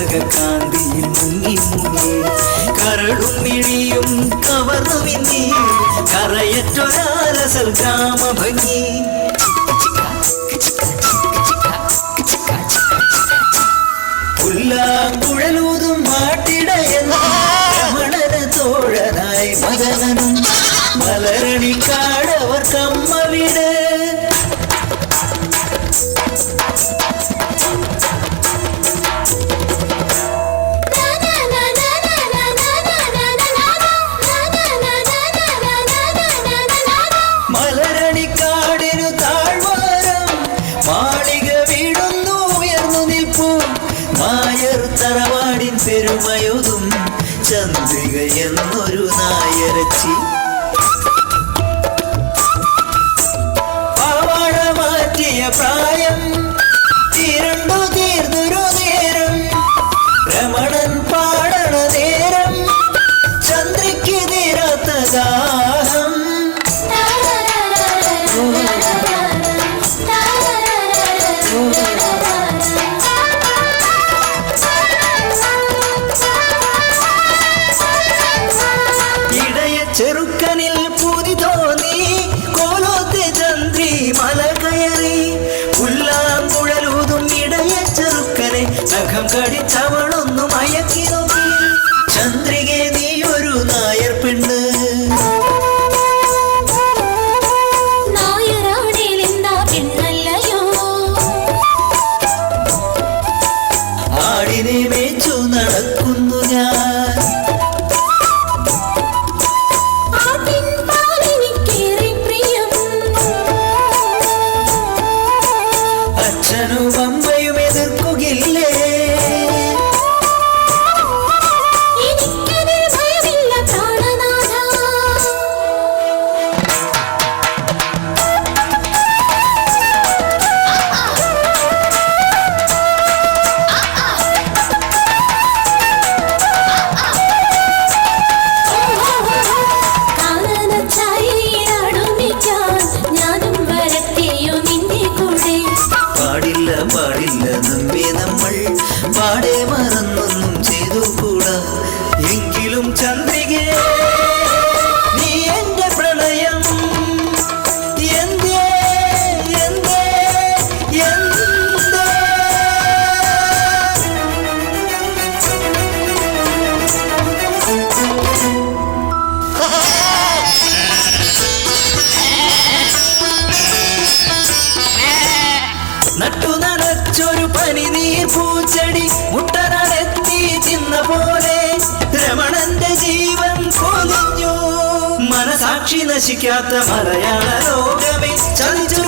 മരതക കാന്തിയിൽ മുങ്ങി മുങ്ങി കരടും മിഴിയും കവർന്നു വിങ്ങി കറയറ്റൊരാലസൽ ഗ്രാമഭംഗി പുല്ലാങ്കുഴലൂതും മാട്ടിടയെന്ന തോഴനായി മകനും മലരണിക്കാടവർ മലരണിക്കാടിനു താഴ്വാരം മാളിക വീടുന്നു ഉയർന്നു നിൽപ്പു. നായർ തറവാടിൻ പെരുമയൊതും ചന്ദ്രിക എന്നൊരു നായരച്ചി നഖം കടിച്ചവളൊന്നു മയക്കി നോക്കി. ചന്ദ്രികെ നീ ഒരു നായർ പെണ്ണ്. ആടിനെ മേച്ചു നടക്കുന്നു ഞാൻ. അച്ഛനും നട്ടു പനി നീ പൂച്ചടി മുട്ടനടത്തി ചിന്ന പോലെ മനസാക്ഷി നശിക്കാത്ത മലയാള ലോകമേ. മാപേകു